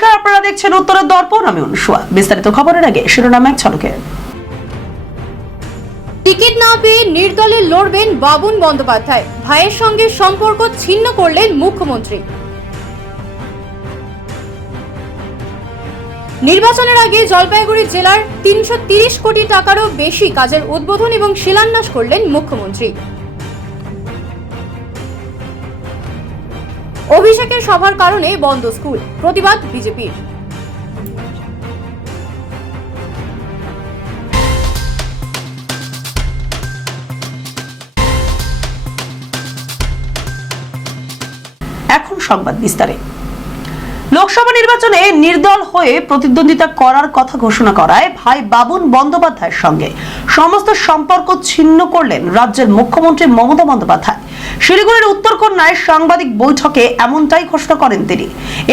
নমস্কার, আপনারা দেখছেন উত্তরের দর্পণ। আমি অনুসুয়া। বিস্তারিত খবরের আগে শিরোনাম এক ঝলকে। টিকিট না পেয়ে নির্দলে লড়বেন বাবুন বন্দ্যোপাধ্যায়, ভাইয়ের সঙ্গে সম্পর্ক ছিন্ন করলেন মুখ্যমন্ত্রী। নির্বাচনের আগে জলপাইগুড়ি জেলার ৩৩০ কোটি টাকারও বেশি কাজের উদ্বোধন এবং শিলান্যাস করলেন মুখ্যমন্ত্রী। অভিষেকের সভার কারণে বন্ধ স্কুল, প্রতিবাদ বিজেপির। এখন সংবাদ বিস্তারে। লোকসভা নির্বাচনে নির্দল হয়ে প্রতিদ্বন্দ্বিতা করার কথা ঘোষণা করায় ভাই বাবুন বন্দ্যোপাধ্যায়ের সঙ্গে সমস্ত সম্পর্ক ছিন্ন করলেন রাজ্যের মুখ্যমন্ত্রী মমতা বন্দ্যোপাধ্যায়। শিলিগুড়ির উত্তরকন্যায় সাংবাদিক বৈঠকে এমনটাই ঘোষণা করেন তিনি।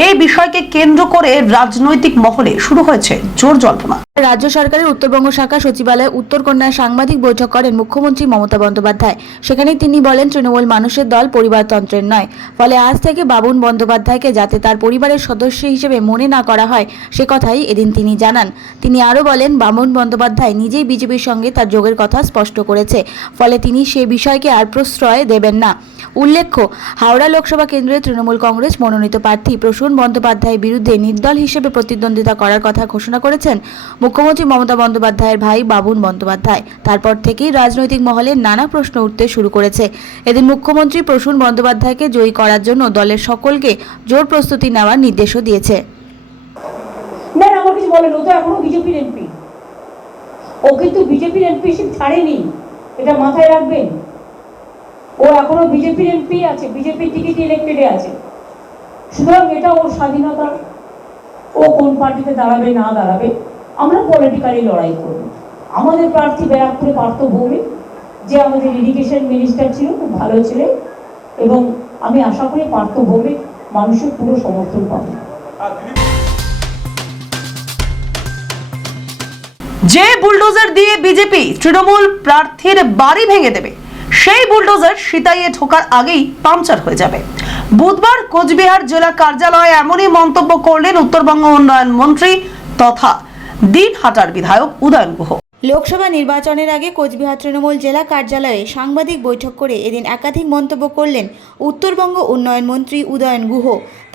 এই বিষয়কে কেন্দ্র করে রাজনৈতিক মহলে শুরু হয়েছে জোর জল্পনা। রাজ্য সরকারের উত্তরবঙ্গ শাখা সচিবালয়ে উত্তরকন্যায় সাংবাদিক বৈঠক করেন মুখ্যমন্ত্রী মমতা বন্দ্যোপাধ্যায়। সেখানে তিনি বলেন, তৃণমূল মানুষের দল, পরিবারতন্ত্রের নয়। ফলে আজ থেকে বাবুন বন্দ্যোপাধ্যায়কে যাতে তার পরিবারের সদস্য হিসেবে মনে না করা হয়, সে কথাই এদিন তিনি জানান। তিনি আরও বলেন, বাবুন বন্দ্যোপাধ্যায় নিজেই বিজেপির সঙ্গে তার যোগের কথা স্পষ্ট করেছে। ফলে তিনি সে বিষয়কে আর প্রশ্রয় দেবেন না। উল্লেখ্য, হাওড়া লোকসভা কেন্দ্রে তৃণমূল কংগ্রেস মনোনীত প্রার্থী প্রসূন বন্দ্যোপাধ্যায়ের বিরুদ্ধে নির্দল হিসেবে প্রতিদ্বন্দ্বিতা করার কথা ঘোষণা করেছেন মুখ্যমন্ত্রী মমতা বন্দ্যোপাধ্যায়ের ভাই বাবুন বন্দ্যোপাধ্যায়। তারপর থেকেই রাজনৈতিক মহলে নানা প্রশ্ন উঠতে শুরু করেছে। এদিন মুখ্যমন্ত্রী প্রসূন বন্দ্যোপাধ্যায়কে জয়ী করার জন্য দলের সকলকে জোর প্রস্তুতি নেওয়ার নির্দেশও দিয়েছে। না, আমার কিছু বলেন, ও তো এখনো বিজেপির এমপি। ও কিন্তু বিজেপির এমপিশিপ ছাড়েনি, এটা মাথায় রাখবেন। ও এখনো বিজেপির এমপি আছে, বিজেপির টিকিট ইলেক্টেডে আছে। সুতরাং এটা ওর স্বাধীনতা, ও কোন পার্টিতে দাঁড়াবে না দাঁড়াবে, আমরা পলিটিক্যালি লড়াই করব। আমাদের প্রার্থী ব্যারাকপুরে পার্থ ভৌমিক, যে আমাদের ইরিগেশন মিনিস্টার ছিল, খুব ভালো ছিলেন, এবং আমি আশা করি পার্থ ভৌমিক মানুষের পুরো সমর্থন পাবে। যে বুলডোজার দিয়ে বিজেপি তৃণমূল প্রার্থীর বাড়ি ভেঙে দেবে, সেই বুলডোজার সিতাইয়ে ঢোকার আগেই পাংচার হয়ে যাবে। বুধবার কোচবিহার জেলা কার্যালয়ে এমনই মন্তব্য করলেন উত্তরবঙ্গ উন্নয়ন মন্ত্রী তথা দিনহাটার বিধায়ক উদয়ন গুহ। লোকসভা নির্বাচনের আগে কোচবিহার তৃণমূল জেলা কার্যালয়ে সাংবাদিক বৈঠক করে এদিন একাধিক মন্তব্য করলেন উত্তরবঙ্গ উন্নয়ন মন্ত্রী উদয়ন গুহ।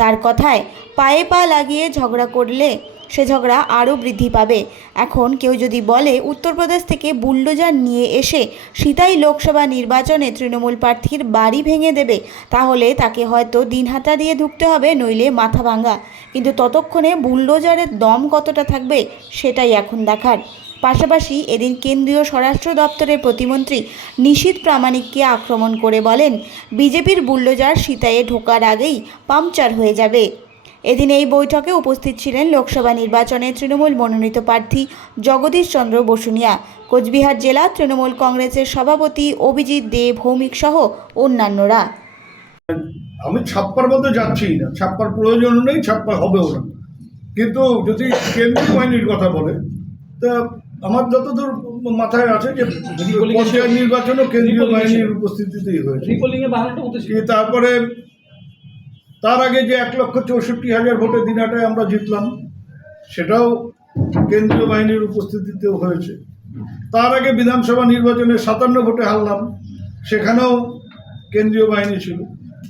তার কথায়, পায়ে পা লাগিয়ে ঝগড়া করলে সে ঝগড়া আরও বৃদ্ধি পাবে। এখন কেউ যদি বলে উত্তরপ্রদেশ থেকে বুলডোজার নিয়ে এসে সিতাই লোকসভা নির্বাচনে তৃণমূল প্রার্থীর বাড়ি ভেঙে দেবে, তাহলে তাকে হয়তো দিনহাটা দিয়ে ঢুকতে হবে, নইলে মাথা ভাঙা। কিন্তু ততক্ষণে বুলডোজারের দম কতটা থাকবে, সেটাই এখন দেখার। পাশাপাশি এদিন কেন্দ্রীয় স্বরাষ্ট্র দপ্তরের প্রতিমন্ত্রী নিশীথ প্রামাণিককে আক্রমণ করে বলেন, বিজেপির বুলডোজার সিতাইয়ে ঢোকার আগেই পাংচার হয়ে যাবে। এদিন এই বৈঠকে উপস্থিত ছিলেন লোকসভা নির্বাচনে তৃণমূল মনোনীত প্রার্থী জগদীশ চন্দ্র বসুনিয়া, কোচবিহার জেলা তৃণমূল কংগ্রেসের সভাপতি অভিজিৎ দে ভৌমিক সহ অন্যান্যরা। আমি ছাপ্পার মধ্যে যাচ্ছি না, ছাপ্পার প্রয়োজন নেই, ছাপ্পা হবেও না। কিন্তু যদি কেন্দ্রীয় বাহিনীর কথা বলে, তা আমার যতদূর মাথায় আছে যে পঞ্চায়েত নির্বাচনও কেন্দ্রীয় বাহিনীর উপস্থিতিতেই হয়েছে। তারপরে তার আগে যে 1,64,000 ভোটে দিনহাটায় আমরা জিতলাম, সেটাও কেন্দ্রীয় বাহিনীর উপস্থিতিতেও হয়েছে। তার আগে বিধানসভা নির্বাচনে 57 ভোটে হারলাম, সেখানেও কেন্দ্রীয় বাহিনী ছিল।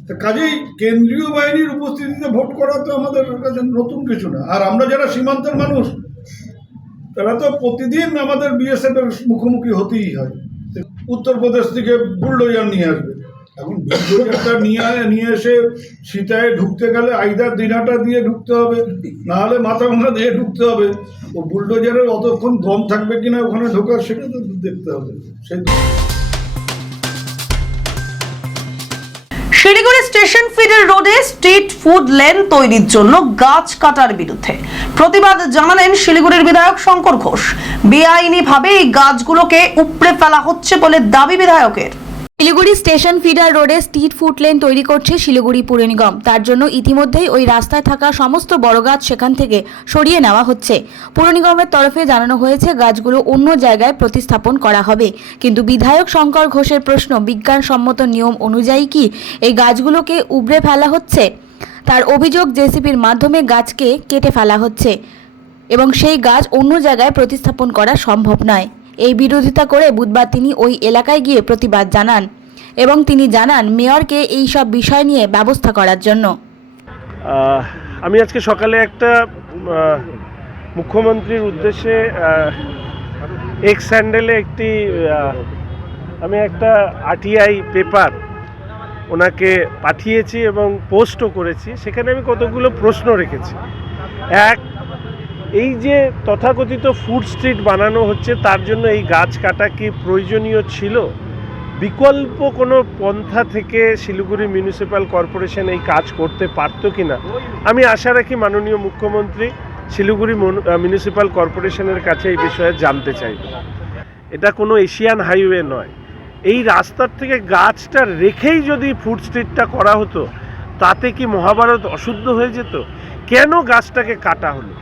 তা কাজেই কেন্দ্রীয় বাহিনীর উপস্থিতিতে ভোট করা তো আমাদের কাছে নতুন কিছু না। আর আমরা যারা সীমান্তের মানুষ, তারা তো প্রতিদিন আমাদের বিএসএফ এর মুখোমুখি হতেই হয়। উত্তরপ্রদেশ থেকে বুলডোজার নিয়ে আসবে, এখন বুলডোজারটা নিয়ে এসে সিতায় ঢুকতে গেলে আইদার দিনহাটা দিয়ে ঢুকতে হবে, না হলে মাথাভাঙা দিয়ে ঢুকতে হবে। ও বুলডোজারের অতক্ষণ দম থাকবে কিনা ওখানে ঢোকার, সেটা তো দেখতে হবে। শিলিগুড়ি স্টেশন ফিডার রোডে স্ট্রিট ফুড লেন তৈরির জন্য গাছ কাটার বিরুদ্ধে প্রতিবাদ জানালেন শিলিগুড়ির বিধায়ক শঙ্কর ঘোষ। বেআইনিভাবে এই গাছগুলোকে উপড়ে ফেলা হচ্ছে বলে দাবি বিধায়কের। শিলিগুড়ি স্টেশন ফিডার রোডে স্ট্রিট ফুড লেন তৈরি করছে শিলিগুড়ি পুর নিগম। তার জন্য ইতিমধ্যেই ওই রাস্তায় থাকা সমস্ত বড় গাছ সেখান থেকে সরিয়ে নেওয়া হচ্ছে। পুর নিগমের তরফে জানানো হয়েছে গাছগুলো অন্য জায়গায় প্রতিস্থাপন করা হবে। কিন্তু বিধায়ক শঙ্কর ঘোষের প্রশ্ন, বিজ্ঞানসম্মত নিয়ম অনুযায়ী কি এই গাছগুলোকে উপড়ে ফেলা হচ্ছে? তার অভিযোগ জেসিবির মাধ্যমে গাছকে কেটে ফেলা হচ্ছে এবং সেই গাছ অন্য জায়গায় প্রতিস্থাপন করা সম্ভব নয়। এই বিরোধিতা করে বুধবার তিনি ওই এলাকায় গিয়ে প্রতিবাদ জানান এবং তিনি জানান মেয়রকে এই সব বিষয় নিয়ে ব্যবস্থা করার জন্য। আমি আজকে সকালে একটা মুখ্যমন্ত্রীর উদ্দেশ্যে এক্স হ্যান্ডেলে আমি একটা আরটিআই পেপার ওনাকে পাঠিয়েছি এবং পোস্টও করেছি। সেখানে আমি কতগুলো প্রশ্ন রেখেছি। এক, এই যে তথাকথিত ফুড স্ট্রিট বানানো হচ্ছে তার জন্য এই গাছ কাটা কি প্রয়োজনীয় ছিল? বিকল্প কোনো পন্থা থেকে শিলিগুড়ি মিউনিসিপ্যাল কর্পোরেশন এই কাজ করতে পারতো কিনা আমি আশা রাখি মাননীয় মুখ্যমন্ত্রী শিলিগুড়ি মিউনিসিপ্যাল কর্পোরেশনের কাছে এই বিষয়ে জানতে চাইব। এটা কোনো এশিয়ান হাইওয়ে নয়। এই রাস্তার থেকে গাছটা রেখেই যদি ফুড স্ট্রিটটা করা হতো তাতে কি মহাভারত অশুদ্ধ হয়ে যেত? কেন গাছটাকে কাটা হলো?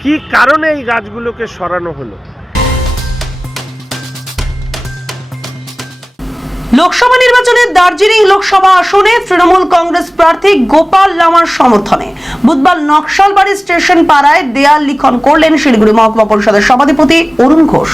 কি কারণে এই গাছগুলোকে সরানো হলো? লোকসভা নির্বাচনে দার্জিলিং লোকসভা আসনে তৃণমূল কংগ্রেস প্রার্থী গোপাল লামার সমর্থনে বুধবার নকশালবাড়ি স্টেশন পাড়ায় দেয়াল লিখন করলেন শিলিগুড়ি মহকুমা পরিষদের সভাধিপতি অরুণ ঘোষ।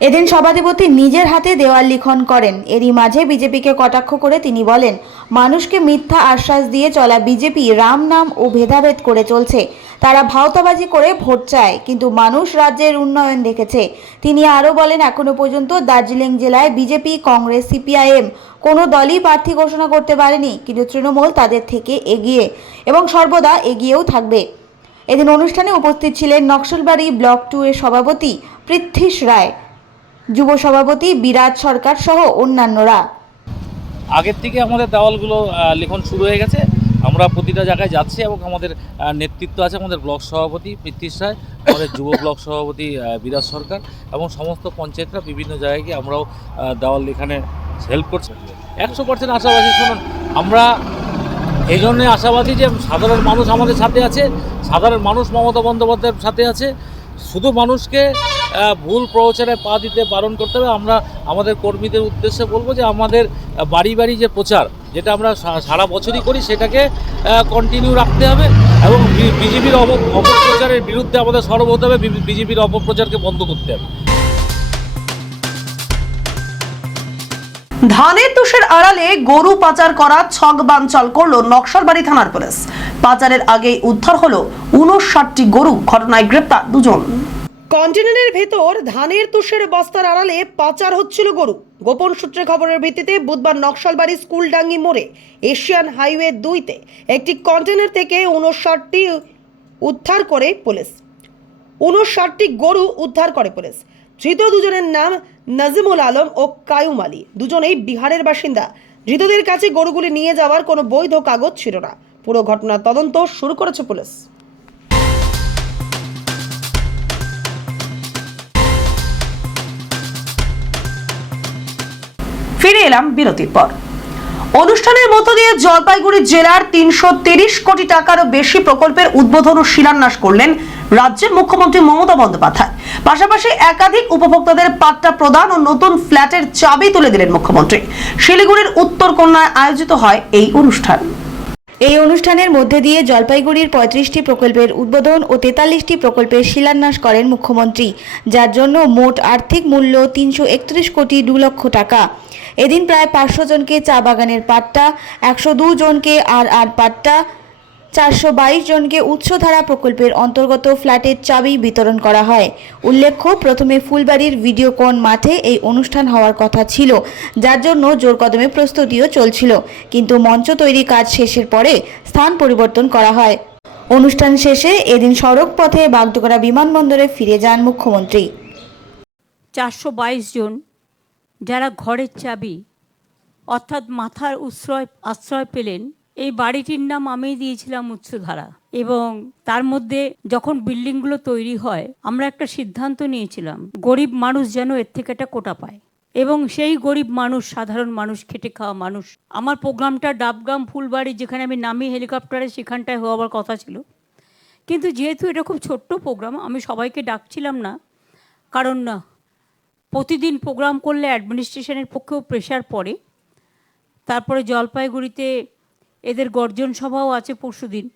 এদিন সভাধিপতি নিজের হাতে দেওয়াল লিখন করেন। এরই মাঝে বিজেপিকে কটাক্ষ করে তিনি বলেন, মানুষকে মিথ্যা আশ্বাস দিয়ে চলা বিজেপি রাম নাম ও ভেদাভেদ করে চলছে। তারা ভাওতাবাজি করে ভোট চায়, কিন্তু মানুষ রাজ্যের উন্নয়ন দেখেছে। তিনি আরও বলেন, এখনো পর্যন্ত দার্জিলিং জেলায় বিজেপি, কংগ্রেস, সিপিআইএম কোনো দলই প্রার্থী ঘোষণা করতে পারেনি, কিন্তু তৃণমূল তাদের থেকে এগিয়ে এবং সর্বদা এগিয়েও থাকবে। এদিন অনুষ্ঠানে উপস্থিত ছিলেন নকশালবাড়ি ব্লক 2 এর সভাপতি পৃথ্বীশ রায়, যুব সভাপতি বিরাজ সরকার সহ অন্যান্যরা। আগের থেকে আমাদের দেওয়ালগুলো লিখন শুরু হয়ে গেছে। আমরা প্রতিটা জায়গায় যাচ্ছি এবং আমাদের নেতৃত্ব আছে, আমাদের ব্লক সভাপতি পৃথ্বীশ রায়, আমাদের যুব ব্লক সভাপতি বিরাজ সরকার এবং সমস্ত পঞ্চায়েতরা বিভিন্ন জায়গায় গিয়ে আমরাও দেওয়াল লিখানে হেল্প করছি। 100% আশাবাদী। শুনুন, আমরা এই জন্যে আশাবাদী যে সাধারণ মানুষ আমাদের সাথে আছে, সাধারণ মানুষ মমতা বন্দ্যোপাধ্যায়ের সাথে আছে। শুধু মানুষকে ভুল প্রচারে পা দিতে বারণ করতে হবে। আমরা আমাদের কর্মীদের উদ্দেশ্যে বলবো যে আমাদের বাড়ি বাড়ি যে প্রচার, যেটা আমরা সারা বছরই করি, সেটাকে কন্টিনিউ রাখতে হবে এবং বিজেপির অপপ্রচারের বিরুদ্ধে আমাদের সরব হতে হবে। বিজেপির অপপ্রচারকে বন্ধ করতে হবে। ধানের তুষের আড়ালে গরু পাচার করা ছক বানচাল করলো নকশালবাড়ি থানার পুলিশ। পাচারের আগেই উদ্ধার হলো 59টি গরু। ঘটনায় গ্রেপ্তার 2 জন। কন্টেনারের ভেতর ধানের তুষের বস্তার আড়ালে পাচার হচ্ছিল গরু। গোপন সূত্রে খবরের ভিত্তিতে বুধবার নকশালবাড়ি স্কুলডাঙ্গি মোড়ে এশিয়ান হাইওয়ে 2-তে একটি কন্টেনার থেকে 59টি উদ্ধার করে পুলিশ। 59টি গরু উদ্ধার করে পুলিশ। ধৃত 2 জনের নাম নাজিমুল আলম ও কায়ুম আলী। দুজনেই বিহারের বাসিন্দা। ধৃতদের কাছে গরুগুলি নিয়ে যাওয়ার কোনো বৈধ কাগজ ছিল না। পুরো ঘটনার তদন্ত শুরু করেছে পুলিশ। ফিরে এলাম বিরতির পর। অনুষ্ঠানের মধ্য দিয়ে জলপাইগুড়ি জেলার 330 কোটি টাকারও বেশি প্রকল্পের উদ্বোধন ও শিলান্যাস করলেন রাজ্যের মুখ্যমন্ত্রী মমতা বন্দ্যোপাধ্যায়। পাশাপাশি একাধিক উপভোক্তাদের পাট্টা প্রদান ও নতুন ফ্ল্যাটের চাবি তুলে দিলেন মুখ্যমন্ত্রী। শিলিগুড়ির উত্তরকন্যায় আয়োজিত হয় এই অনুষ্ঠান। এই অনুষ্ঠানের মধ্যে দিয়ে জলপাইগুড়ির 35টি প্রকল্পের উদ্বোধন ও 43টি প্রকল্পের শিলান্যাস করেন মুখ্যমন্ত্রী, যার জন্য মোট আর্থিক মূল্য 331 কোটি 2 লক্ষ টাকা। এদিন প্রায় 500 জনকে চা বাগানের পাট্টা, 102 জনকে আর পাট্টা, 422 জনকে উৎসধারা প্রকল্পের অন্তর্গত ফ্ল্যাটের চাবি বিতরণ করা হয়। উল্লেখ্য, প্রথমে ফুলবাড়ির ভিডিওকন মাঠে এই অনুষ্ঠান হওয়ার কথা ছিল, যার জন্য জোর কদমে প্রস্তুতিও চলছিল, কিন্তু মঞ্চ তৈরি কাজ শেষের পরে স্থান পরিবর্তন করা হয়। অনুষ্ঠান শেষে এদিন সড়ক পথে বাগডোগরা বিমানবন্দরে ফিরে যান মুখ্যমন্ত্রী। 422 জন যারা ঘরের চাবি অর্থাৎ মাথার আশ্রয় পেলেন, এই বাড়িটির নাম আমি দিয়েছিলাম উৎসধারা। এবং তার মধ্যে যখন বিল্ডিংগুলো তৈরি হয়, আমরা একটা সিদ্ধান্ত নিয়েছিলাম গরিব মানুষ যেন এর থেকে একটা কোটা পায়। এবং সেই গরিব মানুষ, সাধারণ মানুষ, খেটে খাওয়া মানুষ। আমার প্রোগ্রামটা ডাবগ্রাম ফুলবাড়ি, যেখানে আমি নামি হেলিকপ্টারে, সেখানটায় হওয়ার কথা ছিল। কিন্তু যেহেতু এটা খুব ছোট্ট প্রোগ্রাম, আমি সবাইকে ডাকছিলাম না, কারণ প্রতিদিন প্রোগ্রাম করলে অ্যাডমিনিস্ট্রেশনের পক্ষেও প্রেশার পড়ে। তারপরে জলপাইগুড়িতে এদের গর্জন সভাও আছে পরশুদিন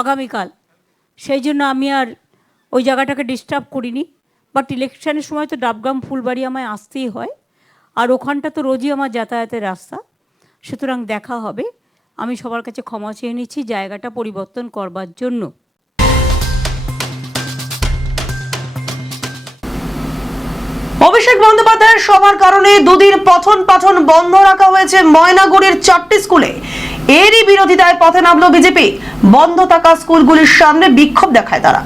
আগামীকাল। সেই জন্য আমি আর ওই জায়গাটাকে ডিস্টার্ব করিনি। বাট ইলেকশনের সময় তো ডাবগ্রাম ফুলবাড়ি আমায় আসতেই হয়, আর ওখানটা তো রোজই আমার যাতায়াতের রাস্তা, সুতরাং দেখা হবে। আমি সবার কাছে ক্ষমা চেয়ে নিচ্ছি জায়গাটা পরিবর্তন করবার জন্য। অভিষেক বন্দ্যোপাধ্যায়ের সভার কারণে দুদিন পঠন পাঠন বন্ধ রাখা হয়েছে ময়নাগুড়ির 4টি স্কুলে। এরই বিরোধিতায় পথে নামলো বিজেপি। বন্ধ থাকা স্কুলগুলির সামনে বিক্ষোভ দেখায় তারা।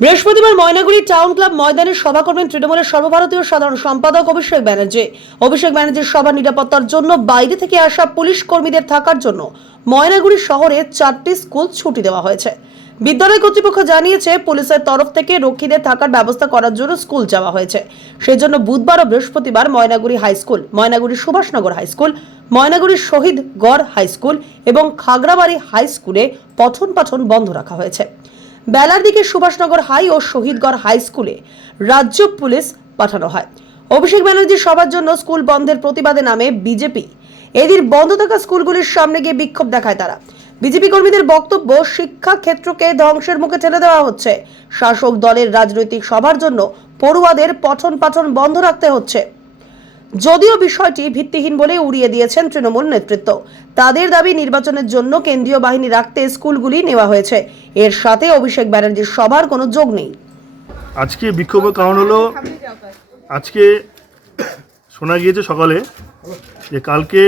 বৃহস্পতিবার ময়নাগুড়ি টাউন ক্লাব ময়দানে সভা করবেন তৃণমূলের সর্বভারতীয় সাধারণ সম্পাদক অভিষেক ব্যানার্জি। অভিষেক ব্যানার্জির সভা নিরাপত্তার জন্য বাইরে থেকে আসা পুলিশ কর্মীদের থাকার জন্য ময়নাগুড়ি শহরে 4টি স্কুল ছুটি দেওয়া হয়েছে। বিদ্যালয় কর্তৃপক্ষ জানিয়েছে পুলিশের তরফ থেকে রক্ষীদের থাকার ব্যবস্থা করার জন্য স্কুল যাওয়া হয়েছে। সেই জন্য বুধবার ও বৃহস্পতিবার Maynaguri high school, Maynaguri Subhashnagar high school, Maynaguri Shahidgarh high school এবং খাগড়াবাড়ি হাই স্কুলে পঠন পাঠন বন্ধ রাখা হয়েছে। বেলার দিকে সুভাষনগর হাই ও শহীদগড় হাই স্কুলে রাজ্য পুলিশ পাঠানো হয়। অভিষেক ব্যানার্জির সবার জন্য স্কুল বন্ধের প্রতিবাদে নামে বিজেপি। এদিন বন্ধ থাকা স্কুলগুলির সামনে গিয়ে বিক্ষোভ দেখায় তারা। বিজেপি কর্মীদের বক্তব্য, শিক্ষা ক্ষেত্রকে ধ্বংসের মুখে ঠেলে দেওয়া হচ্ছে। শাসক দলের রাজনৈতিক সভার জন্য পড়ুয়াদের পঠন পাঠন বন্ধ রাখতে হচ্ছে। যদিও বিষয়টি ভিত্তিহীন বলে উড়িয়ে দিয়েছেন তৃণমূল নেতৃত্ব। তাদের দাবি নির্বাচনের জন্য কেন্দ্রীয় বাহিনী রাখতে স্কুলগুলি নেওয়া হয়েছে। এর সাথে অভিষেক ব্যানার্জির সভার কোনো যোগ নেই। আজকে বিক্ষোভের কারণ হলো, আজকে শোনা গিয়েছে সকালে যে কালকে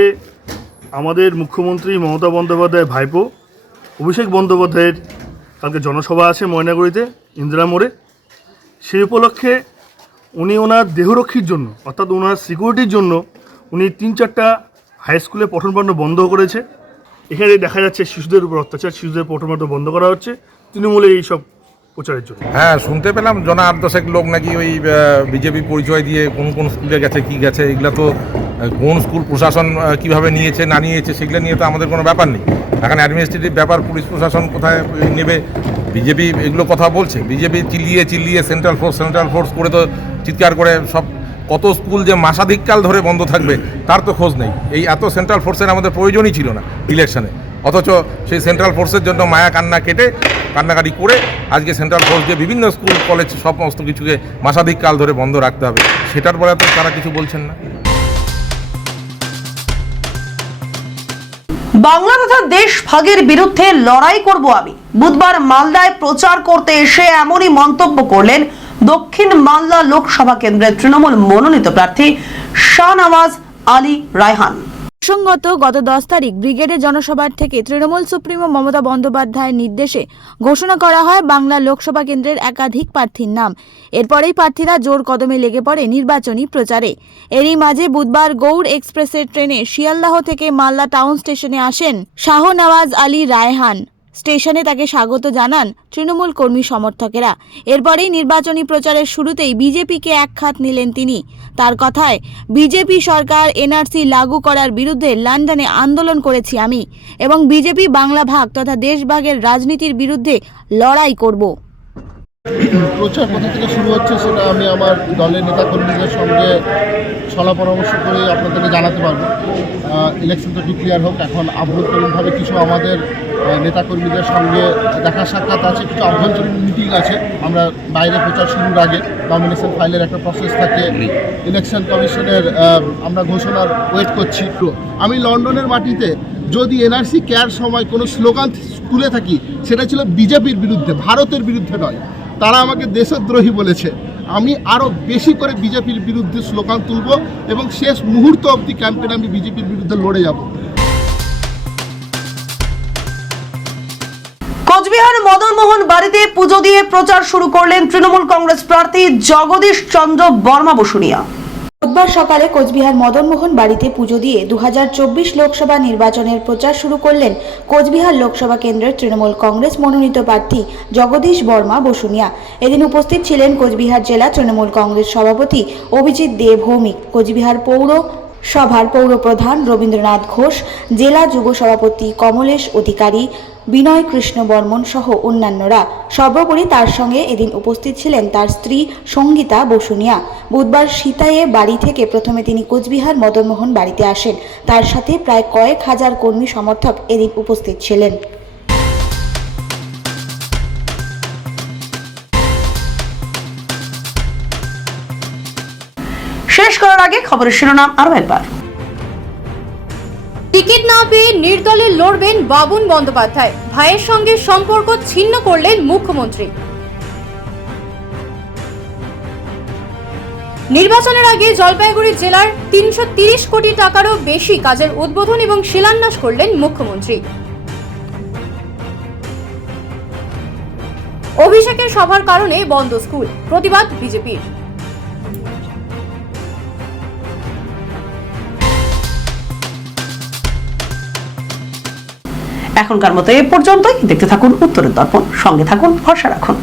আমাদের মুখ্যমন্ত্রী মমতা বন্দ্যোপাধ্যায় ভাইপো অভিষেক বন্দ্যোপাধ্যায়ের কালকে জনসভা আছে ময়নাগুড়িতে ইন্দিরা মোড়ে। সেই উপলক্ষে উনি ওনার দেহরক্ষীর জন্য, অর্থাৎ ওনার সিকিউরিটির জন্য উনি 3-4টা হাই স্কুলে পঠন পাঠন বন্ধ করেছে। এখানে দেখা যাচ্ছে শিশুদের উপর অত্যাচার, শিশুদের পঠন পাঠন বন্ধ করা হচ্ছে তৃণমূলের এইসব প্রচারের জন্য। হ্যাঁ, শুনতে পেলাম 8-10 লোক নাকি ওই বিজেপি পরিচয় দিয়ে কোন কোন স্কুলে গেছে, কি গেছে, এগুলো তো কোন স্কুল প্রশাসন কিভাবে নিয়েছে না নিয়েছে সেগুলো নিয়ে তো আমাদের কোনো ব্যাপার নেই। এখন অ্যাডমিনিস্ট্রেটিভ ব্যাপার, পুলিশ প্রশাসন কোথায় নেবে, বিজেপি এগুলো কথা বলছে। বিজেপি চিল্লিয়ে সেন্ট্রাল ফোর্স করে তো চিৎকার করে সব কত স্কুল যে মাসাধিককাল ধরে বন্ধ থাকবে তার তো খোঁজ নেই। এই এত সেন্ট্রাল ফোর্সের আমাদের প্রয়োজনই ছিল না ইলেকশনে, অথচ সেই সেন্ট্রাল ফোর্সের জন্য মায়া কান্নাকাটি করে আজকে সেন্ট্রাল ফোর্স যে বিভিন্ন স্কুল কলেজ সমস্ত কিছুকে মাসাধিককাল ধরে বন্ধ রাখতে হবে, সেটার পরে তো তারা কিছু বলছেন না। বাংলা তথা দেশ ভাগের বিরুদ্ধে লড়াই করব আমি। বুধবার মালদায় প্রচার করতে এসে এমনই মন্তব্য করলেন দক্ষিণ মালদা লোকসভা কেন্দ্রের তৃণমূল মনোনীত প্রার্থী শাহনওয়াজ আলী রায়হান। প্রসঙ্গত, গত 10 তারিখ ব্রিগেডের জনসভার থেকে তৃণমূল সুপ্রিমো মমতা বন্দ্যোপাধ্যায়ের নির্দেশে ঘোষণা করা হয় বাংলা লোকসভা কেন্দ্রের একাধিক প্রার্থীর নাম। এরপরেই প্রার্থীরা জোর কদমে লেগে পড়ে নির্বাচনী প্রচারে। এরই মাঝে বুধবার গৌড় এক্সপ্রেসের ট্রেনে শিয়ালদাহ থেকে মালদা টাউন স্টেশনে আসেন শাহনওয়াজ আলী রায়হান। স্টেশনে তাকে স্বাগত জানান তৃণমূল কর্মী সমর্থকেরা। এরপরেই নির্বাচনী প্রচারের শুরুতেই বিজেপিকে একখাত নিলেন তিনি। তার কথায়, বিজেপি সরকার এনআরসি লাগু করার বিরুদ্ধে লন্ডনে আন্দোলন করেছি আমি, এবং বিজেপি বাংলা ভাগ তথা দেশভাগের রাজনীতির বিরুদ্ধে লড়াই করব। প্রচার কোথা থেকে শুরু হচ্ছে সেটা আমি আমার দলের নেতাকর্মীদের সঙ্গে সলা পরামর্শ করে আপনাদেরকে জানাতে পারবো। ইলেকশন তো ক্লিয়ার হোক, এখন আভ্যন্তরীণভাবে কিছু আমাদের নেতাকর্মীদের সঙ্গে দেখা সাক্ষাৎ আছে, কিছু আভ্যন্তরীণ মিটিং আছে। আমরা বাইরে প্রচার শুরুর আগে নমিনেশন ফাইলের একটা প্রসেস থাকে, ইলেকশন কমিশনের আমরা ঘোষণার ওয়েট করছি। আমি লন্ডনের মাটিতে যদি এনআরসি কেয়ার সময় কোনো স্লোগান তুলে থাকি, সেটা ছিল বিজেপির বিরুদ্ধে, ভারতের বিরুদ্ধে নয়। তারা আমাকে দেশদ্রোহী বলেছে। আমি আরও বেশি করে বিজেপির বিরুদ্ধে স্লোগান তুলব এবং শেষ মুহূর্ত অবধি ক্যাম্পেইনে আমি বিজেপির বিরুদ্ধে লড়ে যাব। কোচবিহার মদনমোহন বাড়িতে পুজো দিয়ে প্রচার শুরু করলেন তৃণমূল কংগ্রেস প্রার্থী জগদীশ চন্দ্র বর্মা বসুনিয়া। বুধবার সকালে কোচবিহার মদনমোহন বাড়িতে পুজো দিয়ে 2024 লোকসভা নির্বাচনের প্রচার শুরু করলেন কোচবিহার লোকসভা কেন্দ্রের তৃণমূল কংগ্রেস মনোনীত প্রার্থী জগদীশ বর্মা বসুনিয়া। এদিন উপস্থিত ছিলেন কোচবিহার জেলা তৃণমূল কংগ্রেস সভাপতি অভিজিৎ দে ভৌমিক, কোচবিহার পৌরসভার পৌরপ্রধান রবীন্দ্রনাথ ঘোষ, জেলা যুব সভাপতি কমলেশ অধিকারী, বিনয় কৃষ্ণ বর্মন সহ অন্যান্যরা। সর্বোপরি তার সঙ্গে এদিন উপস্থিত ছিলেন তার স্ত্রী সঙ্গীতা বসুনিয়া। বুধবার সিতায়ে বাড়ি থেকে প্রথমে তিনি কোচবিহার মদনমোহন বাড়িতে আসেন। তার সাথে প্রায় কয়েক হাজার কর্মী সমর্থক এদিন উপস্থিত ছিলেন। শেষ করার আগে খবরের শিরোনাম আরো একবার। টিকিট না পেয়ে নির্দলে লড়বেন বাবুন বন্দ্যোপাধ্যায়, ভাইয়ের সঙ্গে সম্পর্ক ছিন্ন করলেন মুখ্যমন্ত্রী। নির্বাচনের আগে জলপাইগুড়ি জেলার ৩৩০ কোটি টাকারও বেশি কাজের উদ্বোধন এবং শিলান্যাস করলেন মুখ্যমন্ত্রী। অভিষেকের সভার কারণে বন্ধ স্কুল, প্রতিবাদ বিজেপির। এখনকার মতো এ পর্যন্তই। দেখতে থাকুন উত্তরের দর্পণ, সঙ্গে থাকুন, ভরসা রাখুন।